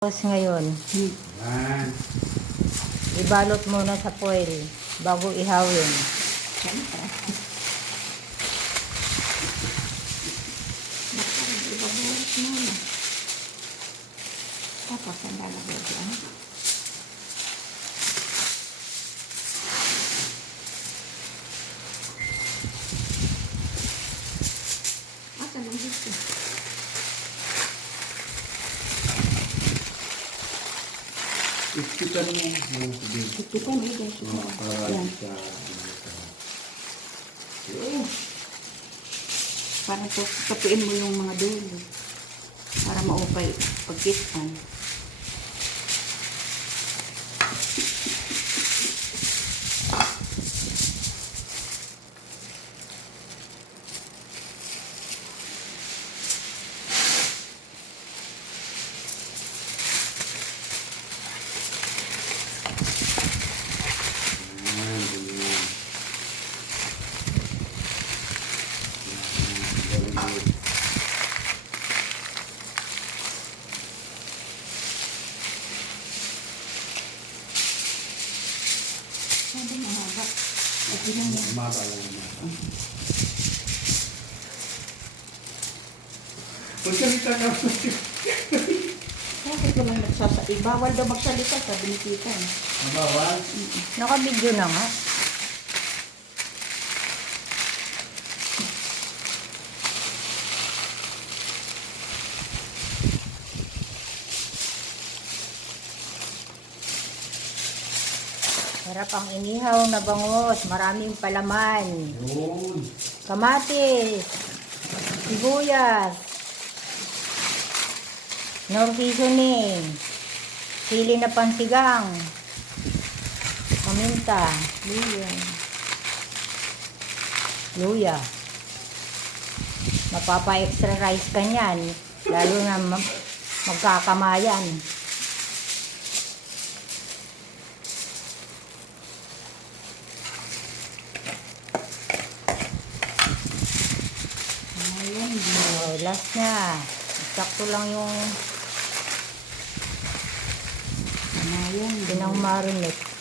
Tapos ngayon, Yan. ibalot muna sa foil bago ihawin. Siyempre. Ibabalot muna. Tapos ang lalagay dyan. Asa lang dito. Ipitan mo. Ito pa may guys. Para Yan. sa... Parang tapuin mo yung mga dulo. Para maupay pagkitan. Sabi mahaba. Lagi lang yan. Mata lang naman. Magsalita ka. Bakit ko lang nagsasabi? Bawal daw magsalita, sabi ni Tita. Mabawal? Naka-video na nga. Sarap ang inihaw na bangus. Maraming palaman. Yun. Kamatis. Sibuyas. Nor seasoning. Sili na pansigang. Paminta. Luya. Luya. Mapapa-extra rice ka niyan. Lalo na magkakamayan. Ayan. Oh, last na. Sakto lang yung Ayan. pinang marinate.